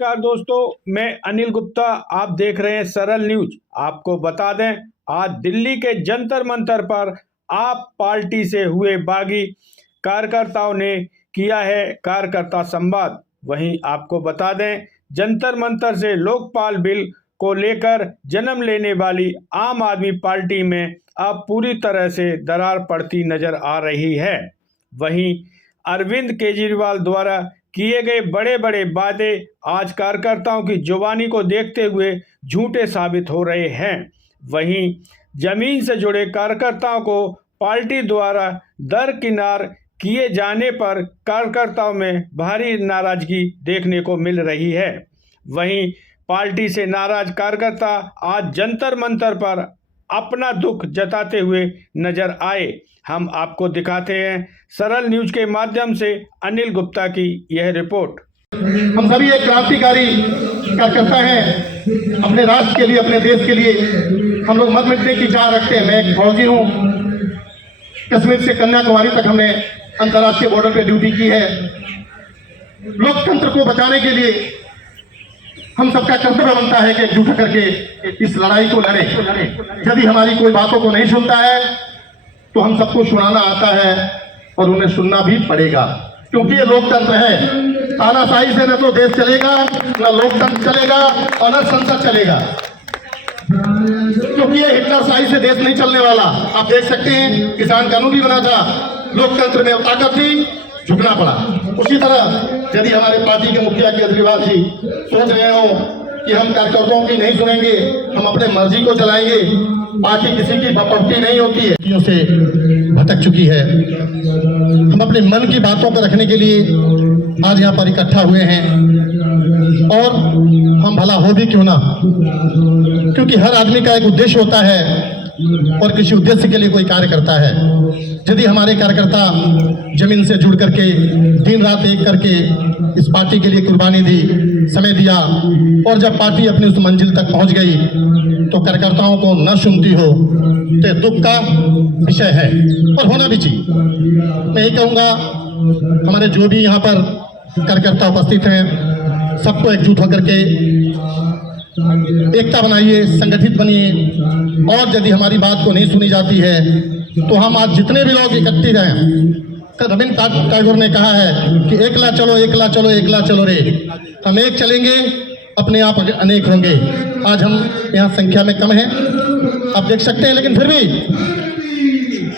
नमस्कार दोस्तों, मैं अनिल गुप्ता। आप देख रहे हैं सरल न्यूज। आपको बता दें, आज दिल्ली के जंतर मंतर पर आप पार्टी से हुए बागी कार्यकर्ताओं ने किया है कार्यकर्ता संवाद। वहीं आपको बता दें, जंतर मंतर से लोकपाल बिल को लेकर जन्म लेने वाली आम आदमी पार्टी में अब पूरी तरह से दरार पड़ती नजर आ रही है। वहीं अरविंद केजरीवाल द्वारा किए गए बड़े बड़े वादे आज कार्यकर्ताओं की जुबानी को देखते हुए झूठे साबित हो रहे हैं। वहीं जमीन से जुड़े कार्यकर्ताओं को पार्टी द्वारा दरकिनार किए जाने पर कार्यकर्ताओं में भारी नाराजगी देखने को मिल रही है। वहीं पार्टी से नाराज कार्यकर्ता आज जंतर मंतर पर अपना दुख जताते हुए नजर आए। हम आपको दिखाते हैं सरल न्यूज के माध्यम से अनिल गुप्ता की यह रिपोर्ट। हम सभी एक क्रांतिकारी कार्यकर्ता हैं। अपने राष्ट्र के लिए, अपने देश के लिए हम लोग मर मिटने की चाह रखते हैं। मैं एक फौजी हूँ। कश्मीर से कन्याकुमारी तक हमने अंतर्राष्ट्रीय बॉर्डर पे ड्यूटी की है। लोकतंत्र को बचाने के लिए हम सबका कर्तव्य बनता है कि एकजुट करके इस लड़ाई को लड़े। यदि हमारी कोई बातों को नहीं सुनता है तो हम सबको सुनाना आता है और उन्हें सुनना भी पड़ेगा, क्योंकि ये लोकतंत्र है। तानाशाही से न तो देश चलेगा, न लोकतंत्र चलेगा और न संसद चलेगा, क्योंकि ये हिटलरशाही से देश नहीं चलने वाला। आप देख सकते हैं, किसान कानून भी बना था, लोकतंत्र में ताकत थी, झुकना पड़ा। उसी तरह यदि हमारे पार्टी के मुखिया केजरीवाल जी सोच रहे हो कि हम कार्यकर्ताओं की नहीं सुनेंगे, हम अपने मर्जी को चलाएंगे, पार्टी किसी की प्रॉपर्टी नहीं होती है, से भटक चुकी है। हम अपने मन की बातों को रखने के लिए आज यहाँ पर इकट्ठा हुए हैं, और हम भला हो भी क्यों ना, क्योंकि हर आदमी का एक उद्देश्य होता है और किसी उद्देश्य के लिए कोई कार्य करता है। यदि हमारे कार्यकर्ता जमीन से जुड़ करके दिन रात एक करके इस पार्टी के लिए कुर्बानी दी, समय दिया, और जब पार्टी अपनी उस मंजिल तक पहुंच गई तो कार्यकर्ताओं को न सुनती हो तो दुख का विषय है और होना भी चाहिए। मैं यही कहूँगा, हमारे जो भी यहाँ पर कार्यकर्ता उपस्थित हैं, सबको एकजुट होकर के एकता बनाइए, संगठित बनिए। और यदि हमारी बात को नहीं सुनी जाती है तो हम आज जितने भी लोग इकट्ठे हैं, रविंद्र टैगोर ने कहा है कि एकला चलो एकला चलो एकला चलो रे, हम एक चलेंगे अपने आप अनेक होंगे। आज हम यहाँ संख्या में कम हैं, आप देख सकते हैं, लेकिन फिर भी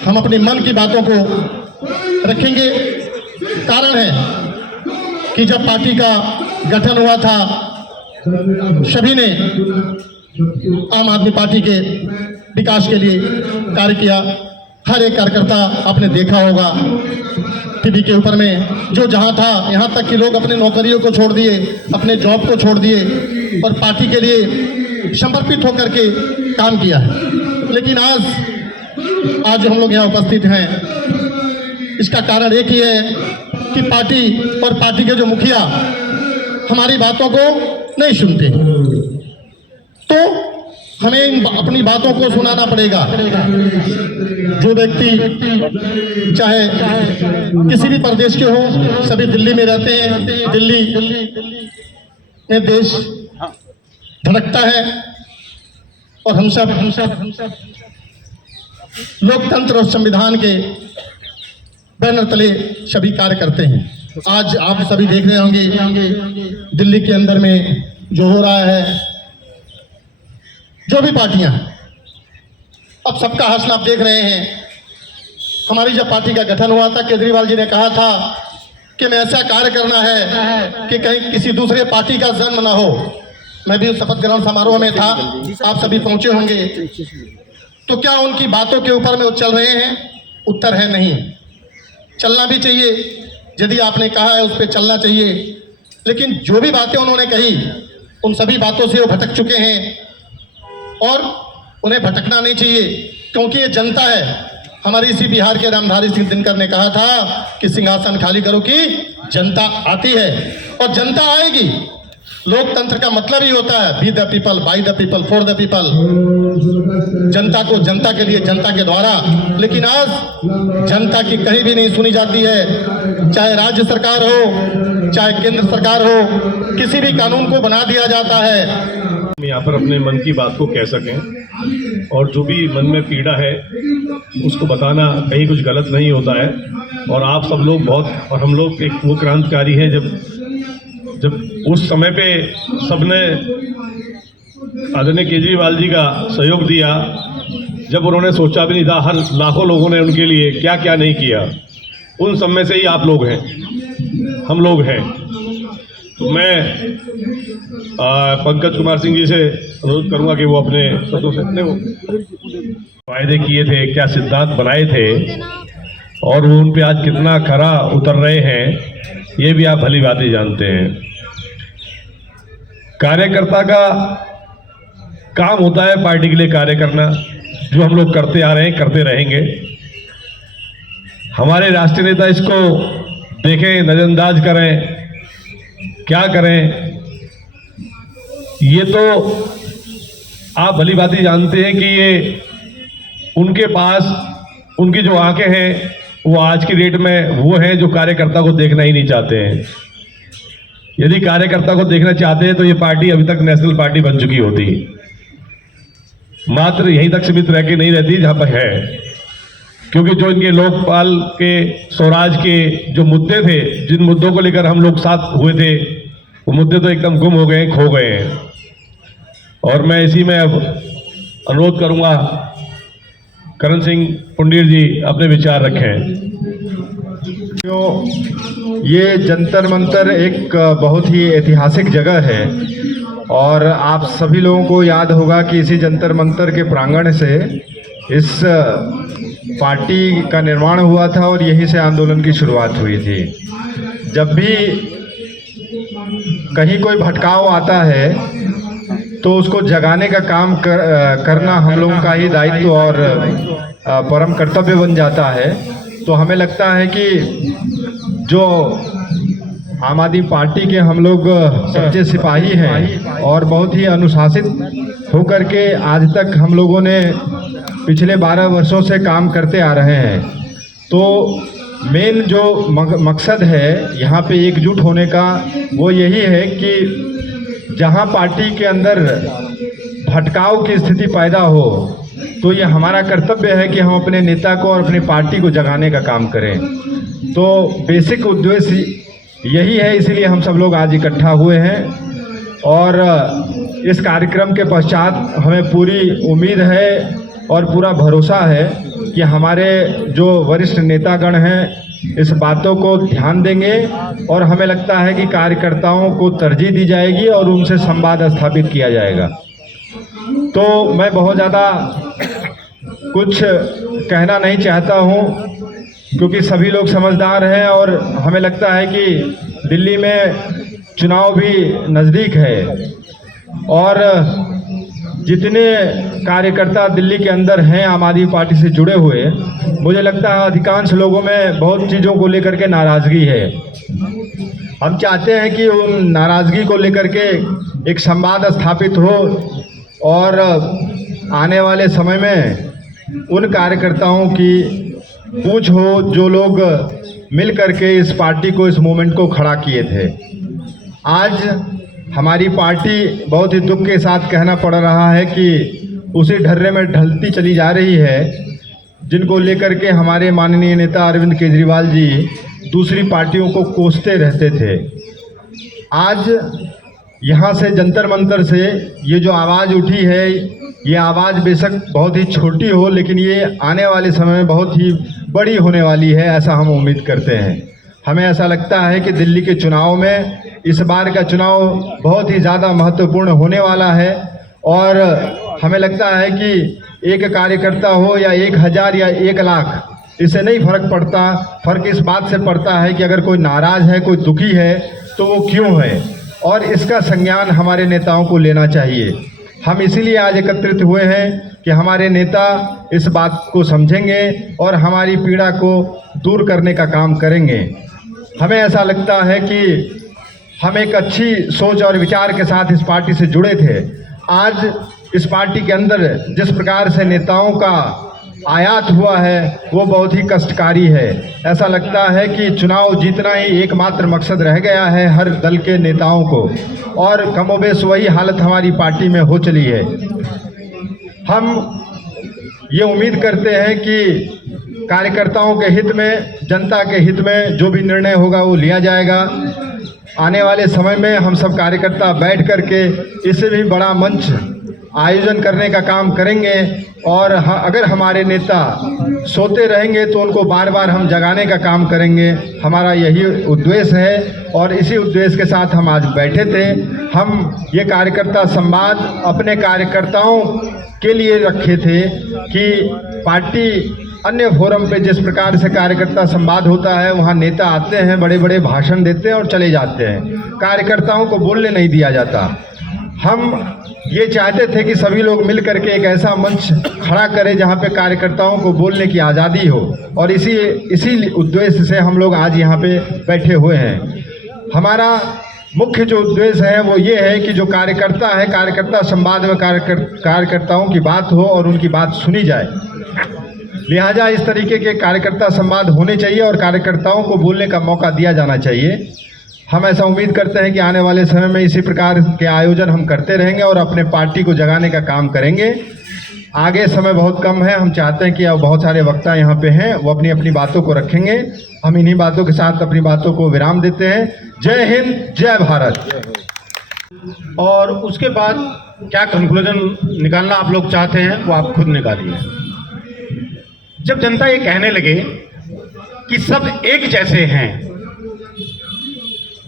हम अपने मन की बातों को रखेंगे। कारण है कि जब पार्टी का गठन हुआ था, सभी ने आम आदमी पार्टी के विकास के लिए कार्य किया। हर एक कार्यकर्ता आपने देखा होगा टीवी के ऊपर में, जो जहां था, यहाँ तक कि लोग अपने नौकरियों को छोड़ दिए, अपने जॉब को छोड़ दिए और पार्टी के लिए समर्पित होकर के काम किया है। लेकिन आज जो हम लोग यहाँ उपस्थित हैं, इसका कारण एक ही है कि पार्टी और पार्टी के जो मुखिया हमारी बातों को नहीं सुनते, तो हमें अपनी बातों को सुनाना पड़ेगा। जो व्यक्ति चाहे किसी भी प्रदेश के हो, सभी दिल्ली में रहते हैं। दिल्ली में देश धड़कता है और हम सब लोकतंत्र और संविधान के बैनर तले सभी कार्य करते हैं। आज आप सभी देख रहे होंगे दिल्ली के अंदर में जो हो रहा है, जो भी पार्टियां, अब सबका हौसला आप देख रहे हैं। हमारी जब पार्टी का गठन हुआ था, केजरीवाल जी ने कहा था कि मैं ऐसा कार्य करना है कि कहीं किसी दूसरे पार्टी का जन्म ना हो। मैं भी उस शपथ ग्रहण समारोह में था, आप सभी पहुंचे होंगे। तो क्या उनकी बातों के ऊपर में वो चल रहे हैं? उत्तर है नहीं। चलना भी चाहिए, यदि आपने कहा है उस पर चलना चाहिए, लेकिन जो भी बातें उन्होंने कही, उन सभी बातों से वो भटक चुके हैं और उन्हें भटकना नहीं चाहिए, क्योंकि ये जनता है। हमारी इसी बिहार के रामधारी सिंह दिनकर ने कहा था कि सिंहासन खाली करो कि जनता आती है, और जनता आएगी। लोकतंत्र का मतलब ही होता है be the people, by the people, for the people, जनता को जनता के लिए, जनता के द्वारा। लेकिन आज जनता की कहीं भी नहीं सुनी जाती है, चाहे राज्य सरकार हो, चाहे केंद्र सरकार हो, किसी भी कानून को बना दिया जाता है। हम यहाँ पर अपने मन की बात को कह सकें और जो भी मन में पीड़ा है उसको बताना कहीं कुछ गलत नहीं होता है। और आप सब लोग बहुत, और हम लोग एक वो क्रांतिकारी हैं जब उस समय पे सबने आदरणीय केजरीवाल जी का सहयोग दिया, जब उन्होंने सोचा भी नहीं था, हर लाखों लोगों ने उनके लिए क्या क्या नहीं किया, उन सब में से ही आप लोग हैं, हम लोग हैं। तो मैं पंकज कुमार सिंह जी से अनुरोध करूंगा कि वो अपने शब्दों से अपने वो वायदे किए थे, क्या सिद्धांत बनाए थे और वो उन पे आज कितना खरा उतर रहे हैं, ये भी आप भली बात ही जानते हैं। कार्यकर्ता का काम होता है पार्टी के लिए कार्य करना, जो हम लोग करते आ रहे हैं, करते रहेंगे। हमारे राष्ट्रीय नेता इसको देखें, नजरअंदाज करें, क्या करें, ये तो आप भली बात ही जानते हैं कि ये उनके पास उनकी जो आंखें हैं वो आज की डेट में वो हैं जो कार्यकर्ता को देखना ही नहीं चाहते हैं। यदि कार्यकर्ता को देखना चाहते हैं तो ये पार्टी अभी तक नेशनल पार्टी बन चुकी होती, मात्र यहीं तक सीमित रह के नहीं रहती जहां पर है। क्योंकि जो इनके लोकपाल के, स्वराज के जो मुद्दे थे, जिन मुद्दों को लेकर हम लोग साथ हुए थे, वो मुद्दे तो एकदम गुम हो गए, खो गए हैं। और मैं इसी में अब अनुरोध करूंगा करण सिंह पुंडीर जी अपने विचार रखें। ये जंतर मंतर एक बहुत ही ऐतिहासिक जगह है और आप सभी लोगों को याद होगा कि इसी जंतर मंतर के प्रांगण से इस पार्टी का निर्माण हुआ था और यहीं से आंदोलन की शुरुआत हुई थी। जब भी कहीं कोई भटकाव आता है तो उसको जगाने का काम करना हम लोगों का ही दायित्व और परम कर्तव्य बन जाता है। तो हमें लगता है कि जो आम आदमी पार्टी के हम लोग सच्चे सिपाही हैं और बहुत ही अनुशासित होकर के आज तक हम लोगों ने पिछले 12 वर्षों से काम करते आ रहे हैं। तो मेन जो मकसद है यहाँ पे एकजुट होने का वो यही है कि जहाँ पार्टी के अंदर भटकाव की स्थिति पैदा हो तो ये हमारा कर्तव्य है कि हम अपने नेता को और अपनी पार्टी को जगाने का काम करें। तो बेसिक उद्देश्य यही है, इसीलिए हम सब लोग आज इकट्ठा हुए हैं। और इस कार्यक्रम के पश्चात हमें पूरी उम्मीद है और पूरा भरोसा है कि हमारे जो वरिष्ठ नेतागण हैं इस बातों को ध्यान देंगे और हमें लगता है कि कार्यकर्ताओं को तरजीह दी जाएगी और उनसे संवाद स्थापित किया जाएगा। तो मैं बहुत ज़्यादा कुछ कहना नहीं चाहता हूँ क्योंकि सभी लोग समझदार हैं और हमें लगता है कि दिल्ली में चुनाव भी नज़दीक है और जितने कार्यकर्ता दिल्ली के अंदर हैं आम आदमी पार्टी से जुड़े हुए, मुझे लगता है अधिकांश लोगों में बहुत चीज़ों को लेकर के नाराज़गी है। हम चाहते हैं कि उन नाराज़गी को लेकर के एक संवाद स्थापित हो और आने वाले समय में उन कार्यकर्ताओं की पूछ हो जो लोग मिल करके इस पार्टी को, इस मूवमेंट को खड़ा किए थे। आज हमारी पार्टी बहुत ही दुख के साथ कहना पड़ रहा है कि उसी ढर्रे में ढलती चली जा रही है जिनको लेकर के हमारे माननीय नेता अरविंद केजरीवाल जी दूसरी पार्टियों को कोसते रहते थे। आज यहाँ से जंतर मंतर से ये जो आवाज़ उठी है, ये आवाज़ बेशक बहुत ही छोटी हो लेकिन ये आने वाले समय में बहुत ही बड़ी होने वाली है, ऐसा हम उम्मीद करते हैं। हमें ऐसा लगता है कि दिल्ली के चुनाव में इस बार का चुनाव बहुत ही ज़्यादा महत्वपूर्ण होने वाला है और हमें लगता है कि एक कार्यकर्ता हो या 1000 या 1 लाख, इससे नहीं फ़र्क पड़ता। फ़र्क इस बात से पड़ता है कि अगर कोई नाराज़ है, कोई दुखी है तो वो क्यों है, और इसका संज्ञान हमारे नेताओं को लेना चाहिए। हम इसीलिए आज एकत्रित हुए हैं कि हमारे नेता इस बात को समझेंगे और हमारी पीड़ा को दूर करने का काम करेंगे। हमें ऐसा लगता है कि हम एक अच्छी सोच और विचार के साथ इस पार्टी से जुड़े थे। आज इस पार्टी के अंदर जिस प्रकार से नेताओं का आयात हुआ है वो बहुत ही कष्टकारी है। ऐसा लगता है कि चुनाव जीतना ही एकमात्र मकसद रह गया है हर दल के नेताओं को, और कमोबेश वही हालत हमारी पार्टी में हो चली है। हम ये उम्मीद करते हैं कि कार्यकर्ताओं के हित में, जनता के हित में जो भी निर्णय होगा वो लिया जाएगा। आने वाले समय में हम सब कार्यकर्ता बैठ करके इससे भी बड़ा मंच आयोजन करने का काम करेंगे, और अगर हमारे नेता सोते रहेंगे तो उनको बार बार हम जगाने का काम करेंगे। हमारा यही उद्देश्य है और इसी उद्देश्य के साथ हम आज बैठे थे। हम ये कार्यकर्ता संवाद अपने कार्यकर्ताओं के लिए रखे थे कि पार्टी अन्य फोरम पे जिस प्रकार से कार्यकर्ता संवाद होता है वहाँ नेता आते हैं, बड़े बड़े भाषण देते हैं और चले जाते हैं, कार्यकर्ताओं को बोलने नहीं दिया जाता। हम ये चाहते थे कि सभी लोग मिल करके एक ऐसा मंच खड़ा करें जहाँ पे कार्यकर्ताओं को बोलने की आज़ादी हो, और इसी उद्देश्य से हम लोग आज यहाँ पे बैठे हुए हैं। हमारा मुख्य जो उद्देश्य है वो ये है कि जो कार्यकर्ता है, कार्यकर्ता संवाद में कार्यकर्ताओं की बात हो और उनकी बात सुनी जाए। लिहाजा इस तरीके के कार्यकर्ता संवाद होने चाहिए और कार्यकर्ताओं को बोलने का मौका दिया जाना चाहिए। हम ऐसा उम्मीद करते हैं कि आने वाले समय में इसी प्रकार के आयोजन हम करते रहेंगे और अपने पार्टी को जगाने का काम करेंगे। आगे समय बहुत कम है, हम चाहते हैं कि अब बहुत सारे वक्ता यहाँ पे हैं, वो अपनी अपनी बातों को रखेंगे। हम इन्हीं बातों के साथ अपनी बातों को विराम देते हैं। जय हिंद, जय भारत। और उसके बाद क्या कंक्लूजन निकालना आप लोग चाहते हैं वो आप खुद निकालिए। जब जनता ये कहने लगे कि सब एक जैसे हैं,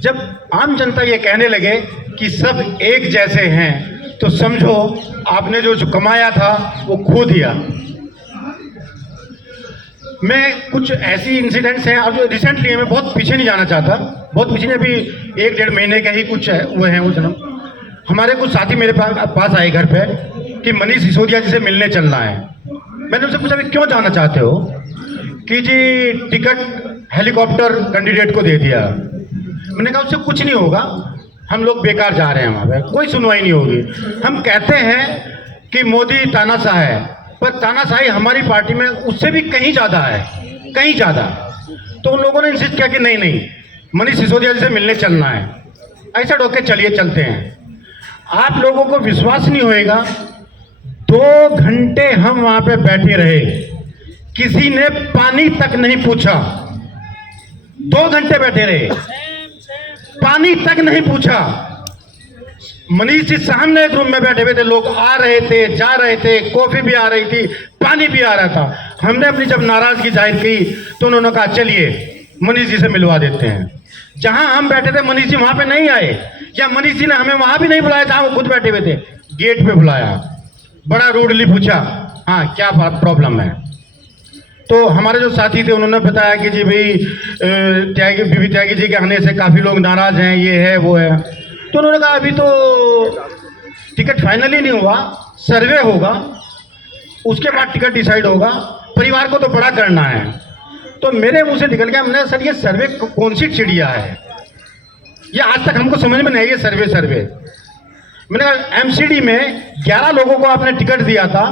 जब आम जनता ये कहने लगे कि सब एक जैसे हैं, तो समझो आपने जो कमाया था वो खो दिया। मैं कुछ ऐसी इंसिडेंट्स हैं और जो रिसेंटली है, मैं बहुत पीछे नहीं जाना चाहता, बहुत पीछे नहीं, अभी 1-1.5 महीने के ही कुछ वो हैं वो जन्म। हमारे कुछ साथी मेरे पास आए घर पे कि मनीष सिसोदिया जी से मिलने चलना है। मैंने उनसे पूछा कि क्यों जाना चाहते हो? कि जी टिकट हेलीकॉप्टर कैंडिडेट को दे दिया। मैंने कहा उससे कुछ नहीं होगा, हम लोग बेकार जा रहे हैं, वहाँ पे कोई सुनवाई नहीं होगी। हम कहते हैं कि मोदी तानाशाह है, पर तानाशाही हमारी पार्टी में उससे भी कहीं ज़्यादा है, कहीं ज़्यादा। तो उन लोगों ने इंसिस्ट किया कि नहीं नहीं, मनीष सिसोदिया जी से मिलने चलना है। ऐसा डोके चलिए चलते हैं। आप लोगों को विश्वास नहीं होएगा, 2 घंटे हम वहाँ पे बैठे रहे, किसी ने पानी तक नहीं पूछा। 2 घंटे बैठे रहे, पानी तक नहीं पूछा। मनीष जी सामने एक रूम में बैठे हुए थे, लोग आ रहे थे, जा रहे थे, कॉफी भी आ रही थी, पानी भी आ रहा था। हमने अपनी जब नाराजगी जाहिर की तो उन्होंने कहा चलिए मनीष जी से मिलवा देते हैं। जहां हम बैठे थे मनीष जी वहां पे नहीं आए, या मनीष जी ने हमें वहां भी नहीं बुलाया जहां वो खुद बैठे हुए थे, गेट पे बुलाया, बड़ा रूडली पूछा हाँ क्या प्रॉब्लम है। तो हमारे जो साथी थे उन्होंने बताया कि जी भाई बीबी त्यागी जी के आने से काफ़ी लोग नाराज़ हैं, ये है वो है। तो उन्होंने कहा अभी तो टिकट फाइनली नहीं हुआ, सर्वे होगा, उसके बाद टिकट डिसाइड होगा, परिवार को तो बड़ा करना है। तो मेरे मुंह से निकल गया, मैंने सर ये सर्वे कौन सी चिड़िया है, ये आज तक हमको समझ में नहीं आई ये सर्वे। मैंने कहा एमसीडी में 11 लोगों को आपने टिकट दिया था,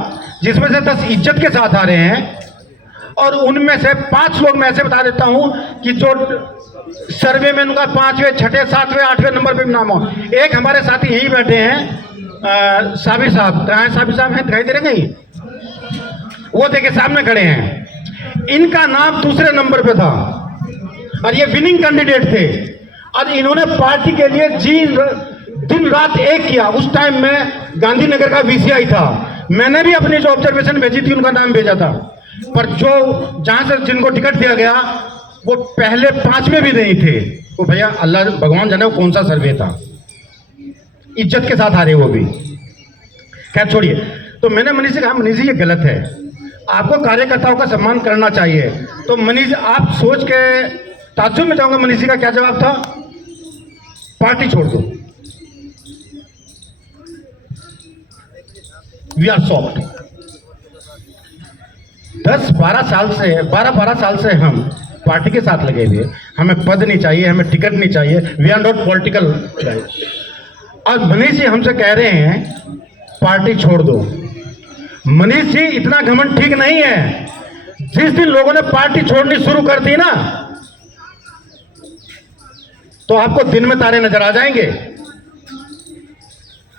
जिसमें से 10 इज्जत के साथ आ रहे हैं, और उनमें से 5 लोग मैं ऐसे बता देता हूं कि जो सर्वे में उनका 5वें, 6ठे, 7वें, 8वें नंबर पे नाम हो। एक हमारे साथी यहीं बैठे हैं, साबिर साहब, कहाँ हैं साबिर साहब? हैं, दिखाई दे रहे नहीं? वो देखे सामने खड़े हैं, इनका नाम दूसरे नंबर पे था और ये विनिंग कैंडिडेट थे, और इन्होंने पार्टी के लिए दिन रात एक किया। उस टाइम में गांधीनगर का VCI था, मैंने भी अपनी जो ऑब्जर्वेशन भेजी थी उनका नाम भेजा था, पर जो जहां से जिनको टिकट दिया गया वो पहले 5 में भी नहीं थे। तो भैया अल्लाह भगवान जाने वो कौन सा सर्वे था, इज्जत के साथ आ रहे वो भी। खैर छोड़िए। तो मैंने मनीष से कहा मनीष जी ये गलत है, आपको कार्यकर्ताओं का सम्मान करना चाहिए। तो मनीष आप सोच के ताज्जुब में जाऊंगा, मनीष जी का क्या जवाब था? पार्टी छोड़ दो। We are soft. 12 साल से हम पार्टी के साथ लगे हुए, हमें पद नहीं चाहिए, हमें टिकट नहीं चाहिए, वी आर नॉट पॉलिटिकल। और मनीष जी हमसे कह रहे हैं पार्टी छोड़ दो। मनीष जी इतना घमंड ठीक नहीं है। जिस दिन लोगों ने पार्टी छोड़नी शुरू कर दी ना, तो आपको दिन में तारे नजर आ जाएंगे।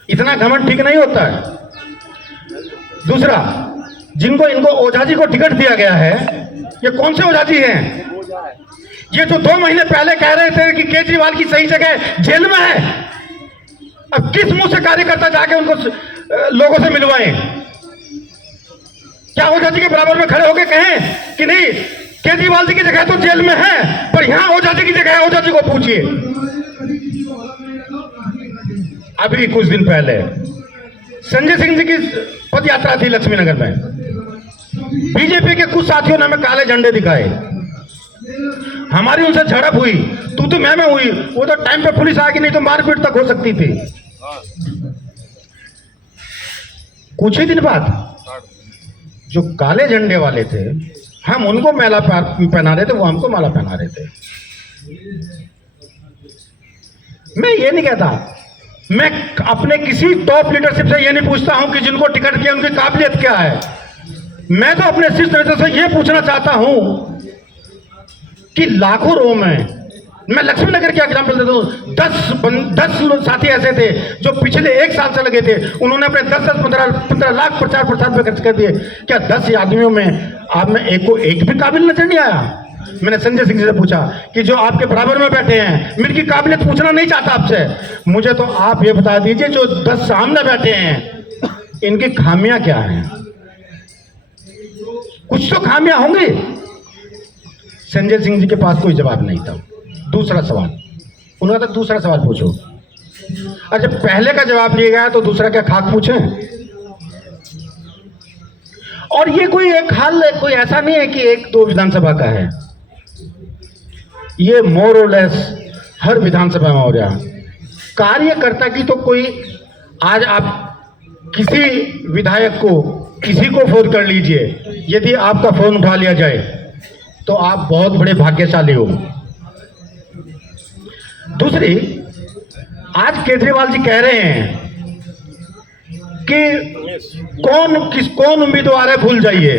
इतना घमंड ठीक नहीं होता है। दूसरा, जिनको इनको ओझा जी को टिकट दिया गया है, ये कौन से ओझा जी हैं? ये जो 2 महीने पहले कह रहे थे कि केजरीवाल की सही जगह जेल में है, अब किस मुंह से कार्यकर्ता जाके उनको लोगों से मिलवाएं? क्या ओझा जी के बराबर में खड़े होकर कहें कि नहीं केजरीवाल जी की जगह तो जेल में है, पर यहां ओझा जी की जगह है, ओझा जी को पूछिए। अभी कुछ दिन पहले संजय सिंह जी की पद यात्रा थी लक्ष्मी नगर में। बीजेपी के कुछ साथियों ने हमें काले झंडे दिखाए, हमारी उनसे झड़प हुई, तू तो मैं हुई। वो तो टाइम पे पुलिस आ गई, नहीं तो मारपीट तक हो सकती थी। कुछ ही दिन बाद जो काले झंडे वाले थे, हम उनको माला पहना रहे थे, वो हमको माला पहना रहे थे। मैं ये नहीं कहता, मैं अपने किसी टॉप लीडरशिप से ये नहीं पूछता हूं कि जिनको टिकट दिया उनकी काबिलियत क्या है। मैं तो अपने शीर्ष नेता से ये पूछना चाहता हूं कि लाखों रो में, मैं लक्ष्मी नगर के एग्जाम्पल देता हूं, 10 साथी ऐसे थे जो पिछले 1 साल से लगे थे, उन्होंने अपने 10-15 लाख प्रचार प्रसार पे खर्च कर दिए। क्या 10 आदमियों में आप में एक को एक भी काबिल नजर नहीं आया? मैंने संजय सिंह जी से पूछा कि जो आपके बराबर में बैठे हैं, मैं इनकी काबिलियत पूछना नहीं चाहता आपसे, मुझे तो आप ये बता दीजिए जो 10 सामने बैठे हैं इनकी खामियां क्या हैं? कुछ तो खामियां होंगी। संजय सिंह जी के पास कोई जवाब नहीं था। दूसरा सवाल, उन्होंने तो दूसरा सवाल पूछो। अच्छा, पहले का जवाब लिया गया तो दूसरा क्या खाक पूछें? और ये कोई एक हाल, कोई ऐसा नहीं है कि 1-2 विधानसभा का है, ये मोर और लेस हर विधानसभा में हो रहा। कार्यकर्ता की तो कोई, आज आप किसी विधायक को, किसी को फोन कर लीजिए, यदि आपका फोन उठा लिया जाए तो आप बहुत बड़े भाग्यशाली हो। दूसरी, आज केजरीवाल जी कह रहे हैं कि कौन उम्मीदवार है भूल जाइए,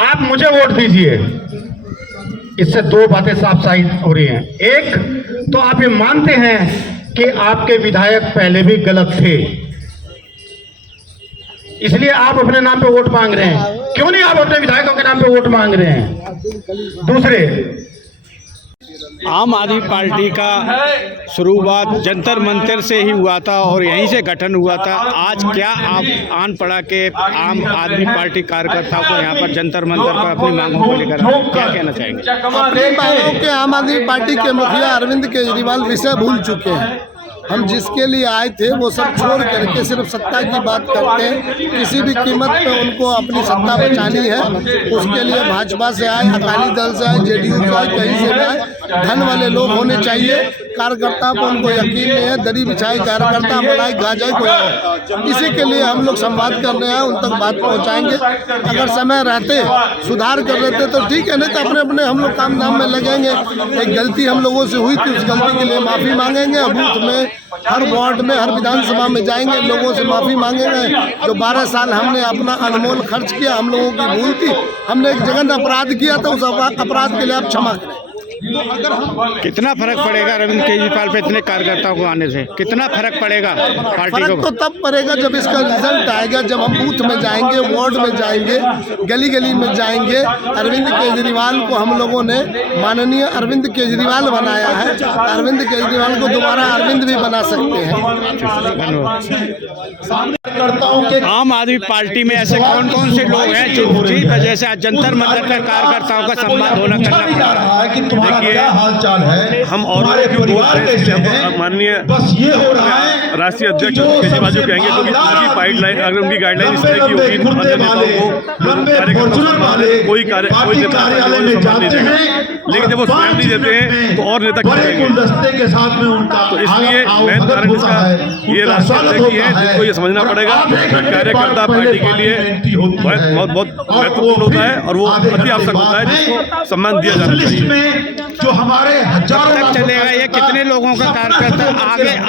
आप मुझे वोट दीजिए। इससे 2 बातें साफ साफ हो रही हैं। एक तो आप ये मानते हैं कि आपके विधायक पहले भी गलत थे, इसलिए आप अपने नाम पे वोट मांग रहे हैं। क्यों नहीं आप अपने विधायकों के नाम पे वोट मांग रहे हैं? दूसरे, आम आदमी पार्टी का शुरुआत जंतर मंतर से ही हुआ था और यहीं से गठन हुआ था। आज क्या आप आन पड़ा के आम आदमी पार्टी कार्यकर्ताओं को यहाँ पर जंतर मंतर पर अपनी मांगों को लेकर क्या कहना चाहेंगे? अपनी मांगों के आम आदमी पार्टी के मुखिया अरविंद केजरीवाल विषय भूल चुके हैं। हम जिसके लिए आए थे वो सब छोड़ करके सिर्फ सत्ता की बात करते हैं। किसी भी कीमत पे उनको अपनी सत्ता बचानी है, उसके लिए भाजपा से आए, अकाली दल से आए, जेडीयू से आए, कहीं से भी आए, धन वाले लोग होने चाहिए। कार्यकर्ता पर उनको यकीन नहीं है, दरी बिछाई कार्यकर्ता बनाए गा जाए कोई। इसी के लिए हम लोग संवाद कर रहे हैं, उन तक बात पहुंचाएंगे। अगर समय रहते सुधार कर लेते तो ठीक है, नहीं तो अपने अपने हम लोग काम धाम में लगेंगे। एक गलती हम लोगों से हुई थी, उस गलती के लिए माफ़ी मांगेंगे। बूथ में, हर वार्ड में, हर विधानसभा में जाएंगे, लोगों से माफ़ी मांगेंगे। जो 12 साल हमने अपना अनमोल खर्च किया, हम लोगों की भूल थी, हमने एक जगह अपराध किया था, उस अपराध के लिए आप क्षमा करें। कितना फर्क पड़ेगा अरविंद केजरीवाल पे इतने कार्यकर्ताओं को आने से? कितना फर्क पड़ेगा पार्टी फर्क को? तो तब पड़ेगा जब इसका रिजल्ट आएगा, जब हम बूथ में जाएंगे, वार्ड में जाएंगे, गली गली में जाएंगे। अरविंद केजरीवाल को हम लोगों ने माननीय अरविंद केजरीवाल बनाया है, अरविंद केजरीवाल को दोबारा अरविंद भी बना सकते हैं। आम आदमी पार्टी में ऐसे कौन कौन से लोग हैं जिस वजह से आज जंतर मंतर पर कार्यकर्ताओं का सम्मान होना करना पड़ रहा है? क्या हाल चाल है, हम और परिवार कैसे हैं, माननीय बस ये हो रहा है। राष्ट्रीय अध्यक्ष केजरीवाल जी कहेंगे क्योंकि उनकी गाइडलाइन, अगर उनकी गाइडलाइन इस तरह की होगी, लंबे फॉर्चूनर वाले कोई पार्टी कार्यालय में जाते हैं लेकिन जब वो स्वयं नहीं देते हैं तो और नेता क्यों बड़े देंगे? गुलदस्ते के साथ में उनका तो इसलिए आओ मेन भगत कारण होता इसका है, ये उनका राष्ट्रीय स्वागत अध्यक्ष ही होता है, जिसको ये समझना और पड़ेगा आधे कि घंटे कार्यकर्ता बाद पार्टी के पहले लिए पार्टी में एंट्री होती है। बहुत और महत्वपूर्ण वो होता है और वो आधे अति घंटे आवश्यक होता है, बाद जिसको में सम्मान दिया जाना उस लिस्ट चाहिए। में जो हमारे हजारों तक चलेगा ये? कितने लोगों का कार्यकर्ता?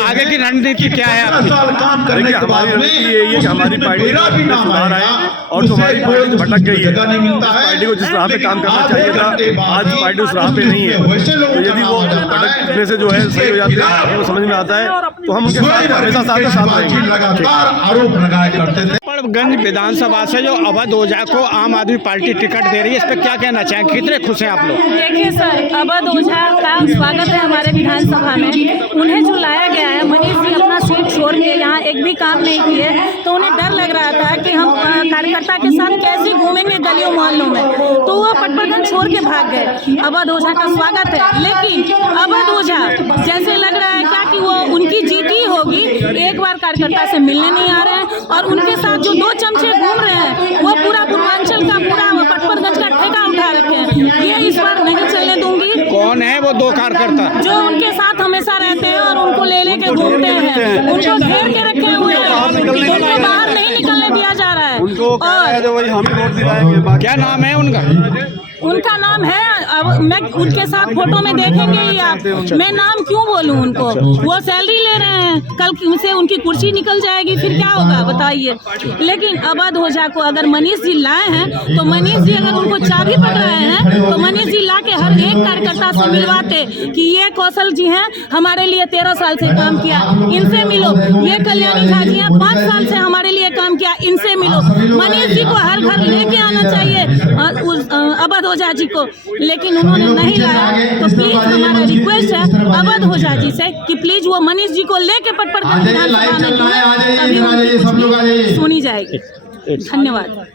आगे की रणनीति क्या है आपकी? साल काम करने देखिए, के बाद हमारी में रणनीति यही है कि हमारी पार्टी मेरा भी में नाम सुधार आएगा, आए और जो उससे हमारी पार्टी कोई भटक गई है, जगह नहीं मिलता उस है। पार्टी को जिस राह पे काम करना आधे चाहिए था, घंटे बाद आज पार्टी उस राह पे नहीं है। वैसे लोगों तो का यदि नाम वो आ जाता है, भटकने से जो है सही हो जाते हैं, उनको समझ में आता है, तो हम उनके साथ हमेशा साथ रहेंगे। लगातार आरोप लगाया करते थे। पड़गंज विधानसभा से जो अवध ओझा को आम आदमी पार्टी टिकट दे रही है, इस पर क्या कहना चाहेंगे? कितने खुश हैं आप लोग? देखिए सर, अवध ओझा का स्वागत है हमारे विधानसभा में। उन्हें जो लाया गया है, मनीष जी अपना सीट छोड़ के यहाँ एक भी काम नहीं किए, तो उन्हें डर लग रहा था कि हम कार्यकर्ता के साथ कैसे घूमेंगे गलियों मोहल्लों में, तो वो पटपरगंज छोड़ के भाग गए। अवध ओझा का स्वागत है, लेकिन अवध ओझा जैसे लग रहा है क्या कि वो उनकी जीत ही होगी। एक बार कार्यकर्ता से मिलने नहीं आ रहे हैं और उनके साथ जो दो चमचे घूम रहे हैं वो पूरा पूर्वांचल का पूरा पटपरगंज का ठेका उठा रखे हैं। ये इस बार नहीं चलने दूंगी। कौन है वो दो कार्यकर्ता जो उनके साथ हमेशा रहते हैं और उनको ले लेके घूमते हैं, उनको घेर के रखे हुए हैं, उनको बाहर नहीं निकलने दिया जा रहा है। और क्या नाम है उनका? उनका नाम है, अब मैं उनके साथ फोटो में देखेंगे ही आप, मैं नाम क्यों बोलूं उनको? वो सैलरी ले रहे हैं, कल उनसे उनकी कुर्सी निकल जाएगी, फिर क्या होगा बताइए। लेकिन अवध ओझा को अगर मनीष जी लाए हैं, तो मनीष जी अगर उनको चाबी पकड़ रहे हैं, तो मनीष जी ला के हर एक कार्यकर्ता से मिलवाते कि ये कौशल जी हैं, हमारे लिए 13 साल से काम किया, इनसे मिलो। ये कल्याणी झा जी हैं, 5 साल से हमारे लिए काम किया, इनसे मिलो। मनीष जी को हर घर लेके आना चाहिए अवध ओझा जी को, लेकिन उन्होंने नहीं लाया। तो प्लीज हमारा रिक्वेस्ट है अवध ओझा जी से कि प्लीज वो मनीष जी को लेके पटपरगंज विधानसभा में तभी उनकी कुछ सुनी जाएगी। धन्यवाद।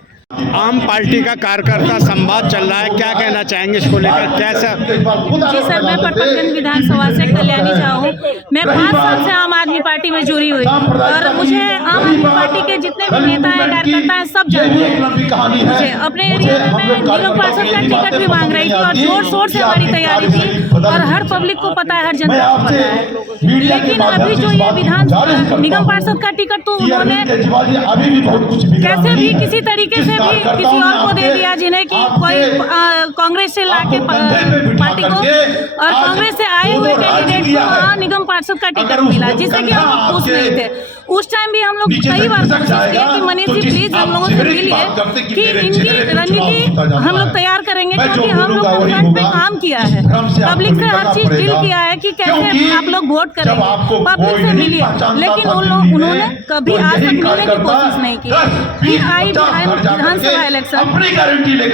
आम पार्टी का कार्यकर्ता संवाद चल रहा है, क्या कहना चाहेंगे इसको लेकर? कैसा? जी सर, मैं पटपरगंज विधानसभा से कल्याणी झा हूँ। मैं 5 साल से आम आदमी पार्टी में जुड़ी हुई और मुझे आम आदमी पार्टी के जितने भी नेता हैं, कार्यकर्ता हैं, सब जानते हैं। मुझे अपने एरिया में मैं निगम पार्षद का टिकट भी मांग रही थी और जोर शोर से हमारी तैयारी थी और हर पब्लिक को पता है, हर जनता को पता है। लेकिन अभी जो ये निगम पार्षद का टिकट तो उन्होंने कैसे भी किसी तरीके से भी किसी और को दे दिया, जिन्हें कि कोई कांग्रेस से लाके पार्टी को और कांग्रेस से आए हुए कैंडिडेट को वहाँ निगम पार्षद का टिकट मिला, जिससे कि हम लोग खुश नहीं थे। उस टाइम भी हम लोग कई बार कोशिश किए कि मनीष जी प्लीज हम लोगों से मिलिए कि इनकी रणनीति हम लोग तैयार करेंगे, क्योंकि हम लोग फ्रंट पे काम किया है, पब्लिक से हर चीज डील किया है कि कैसे आप लोग वोट करेंगे, पब्लिक से मिलिए। लेकिन उन्होंने कभी आज तक मिलने की कोशिश नहीं की। फिर आई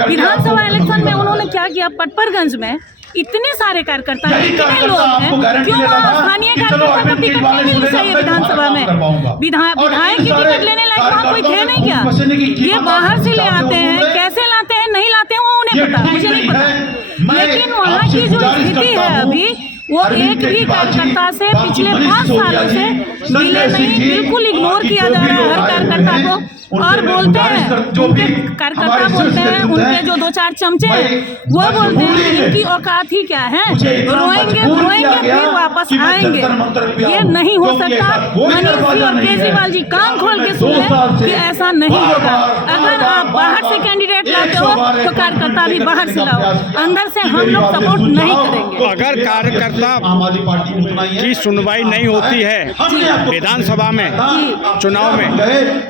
विधानसभा इलेक्शन में उन्होंने क्या किया, पटपरगंज में इतने सारे कार्यकर्ता हैं, इतने लोग हैं, क्यों वहाँ स्थानीय कार्यकर्ता को टिकट नहीं मिलनी चाहिए विधानसभा में? विधायक की टिकट लेने लायक वहाँ कोई थे नहीं क्या? ये बाहर से ले आते हैं, कैसे लाते हैं, नहीं लाते हैं, वो उन्हें पता, मुझे नहीं पता। लेकिन वहाँ की जो स्थिति है अभी, वो एक भी कार्यकर्ता से पिछले 5 सालों से मिले नहीं, बिल्कुल इग्नोर किया जा रहा है हर कार्यकर्ता को। और बोलते हैं, उनके कार्यकर्ता बोलते हैं, उनके जो 2-4 चमचे हैं वो बोलते हैं इनकी औकात ही क्या है, रोएंगे फिर वापस आएंगे। ये नहीं हो सकता। मनीष जी और केजरीवाल जी कान खोल के सुन लें कि ऐसा नहीं होगा। अगर आप बाहर से कैंडिडेट लाते हो तो कार्यकर्ता भी बाहर से लाओ, अंदर से हम लोग सपोर्ट नहीं करेंगे। अगर कार्यकर्ता की सुनवाई नहीं होती है विधानसभा में, चुनाव में,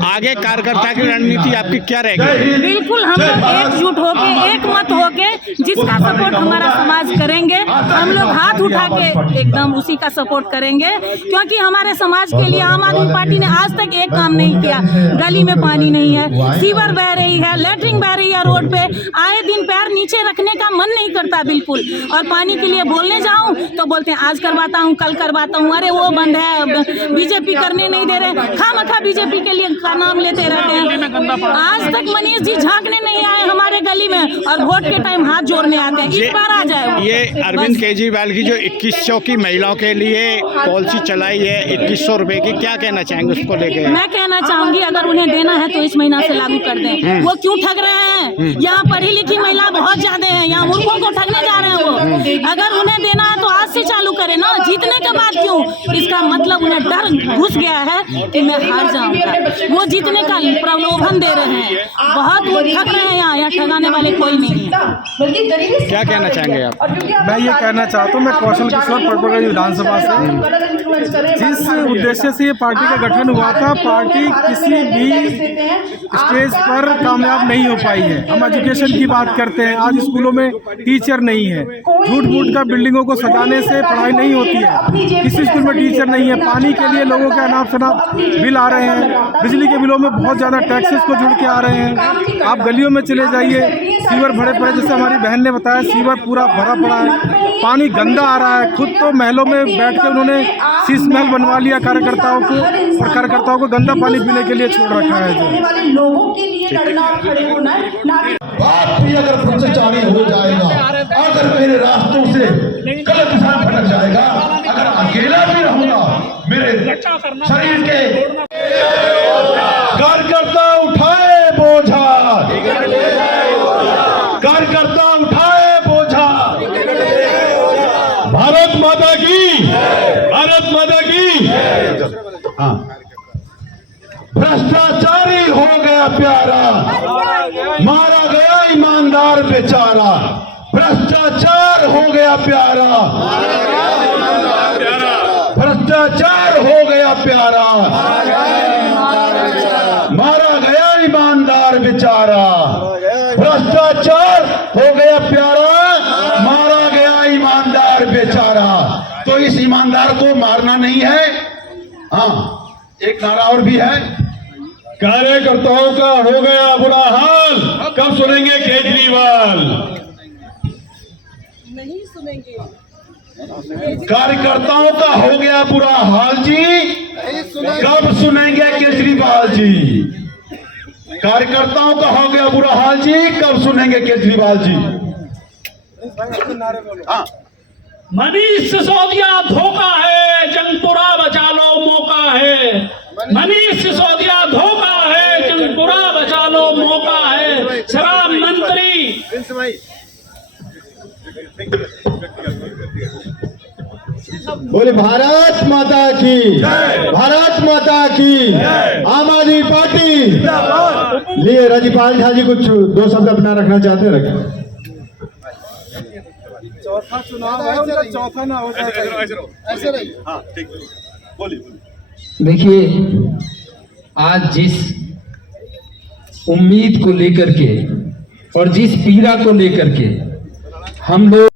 आगे कार्यकर्ता की रणनीति आपकी क्या रहेगी? बिल्कुल हम लोग एकजुट होके, एक मत होके, जिसका सपोर्ट हमारा समाज करेंगे, हम लोग हाथ उठा के एकदम उसी का सपोर्ट करेंगे, क्योंकि हमारे समाज के लिए आम आदमी पार्टी ने आज तक एक काम नहीं किया। गली में पानी नहीं है, सीवर बह रही है, लेटरिन बह रही है रोड पे, आए दिन पैर नीचे रखने का मन नहीं करता बिल्कुल। और पानी के लिए बोलने जाऊं तो बोलते हैं आज करवाता हूं, कल करवाता हूं, अरे वो बंद है, बीजेपी करने नहीं दे रहे, खामखा बीजेपी के लिए का नाम लेते रहते हैं। आज तक मनीष जी झांकने नहीं आए हमारे गली में और वोट के टाइम हाथ जोड़ने आते हैं। इस बार आ जाए। ये अरविंद केजरीवाल की जो 2100 की महिलाओं के लिए पॉलिसी चलाई है, 2100 रुपए की, क्या कहना चाहेंगे उसको लेके? मैं कहना चाहूंगी अगर उन्हें देना है तो इस महीना से लागू कर दें। वो क्यों ठग रहे हैं? यहाँ पढ़ी लिखी महिला बहुत ज्यादा है, हैं, यहाँ मूर्खों को ठगने जा रहे हैं वो। अगर उन्हें देना है तो आज से चालू करें ना, जीतने के बाद क्यों? इसका मतलब उन्हें डर घुस गया है कि मैं हार जाऊंगा। वो जीतने का प्रलोभन दे रहे हैं, बहुत वो ठग रहे हैं। यहाँ ठगाने वाले कोई नहीं है। क्या कहना चाहेंगे आप? मैं ये कहना चाहता हूँ, मैं कौशल किशोर परपगंज विधानसभा से, जिस उद्देश्य से ये पार्टी का गठन हुआ था, पार्टी किसी भी स्टेज पर कामयाब नहीं हो पाई है। हम एजुकेशन की बात करते हैं, आज स्कूलों में टीचर नहीं है, झूठ मूठ का बिल्डिंगों को सजाने से पढ़ाई नहीं होती है, किसी स्कूल में टीचर नहीं है, पानी के लिए लोगों के अनाप शनाप बिल आ रहे हैं, बिजली के बिलों में बहुत ज़्यादा टैक्सेस को जुड़ के आ रहे हैं। आप गलियों में चले जाइए, सीवर भरे पड़े, जैसे हमारी बहन ने बताया, सीवर पूरा भरा पड़ा है, पानी गंदा आ रहा है। खुद तो महलों में बैठ के उन्होंने शीश महल बनवा लिया कार्यकर्ताओं को, और कार्यकर्ताओं को गंदा पानी पीने के लिए छोड़ रखा है। बात भी अगर भ्रष्टाचारी हो जाएगा, अगर मेरे रास्तों से गलत दिशा भटक जाएगा, अगर अकेला भी रहूंगा, मेरे शरीर के कार्यकर्ता उठाए बोझा, कार्यकर्ता उठाए बोझा। भारत माता की, भारत माता की। हाँ, भ्रष्टाचारी हो गया प्यारा, मारा गया ईमानदार बेचारा। भ्रष्टाचार हो गया प्यारा, भ्रष्टाचार हो गया प्यारा, मारा गया ईमानदार बेचारा। भ्रष्टाचार हो गया प्यारा, मारा गया ईमानदार बेचारा। तो इस ईमानदार को मारना नहीं है। हाँ, एक नारा और भी है, कार्यकर्ताओं का हो गया बुरा हाल, कब सुनेंगे केजरीवाल? नहीं सुनेंगे। कार्यकर्ताओं का हो गया बुरा हाल जी, कब सुनेंगे केजरीवाल जी? कार्यकर्ताओं का हो गया बुरा हाल जी, कब सुनेंगे केजरीवाल जी? हाँ, मनीष सिसोदिया धोखा है, जंगपुरा बचा लो मौका है। मनीष सिसोदिया धोखा है, जंगपुरा बचा लो मौका है। शराब मंत्री बोले भारत माता की, भारत माता की। आम आदमी पार्टी लिए राज्यपाल झा जी कुछ दो शब्द अपना रखना चाहते हैं, रखें। चौथा चुनाव है, उनका चौथा ना हो जाए ऐसे रही। हाँ, ठीक, बोलिए। देखिए, आज जिस उम्मीद को लेकर के और जिस पीड़ा को लेकर के हम लोग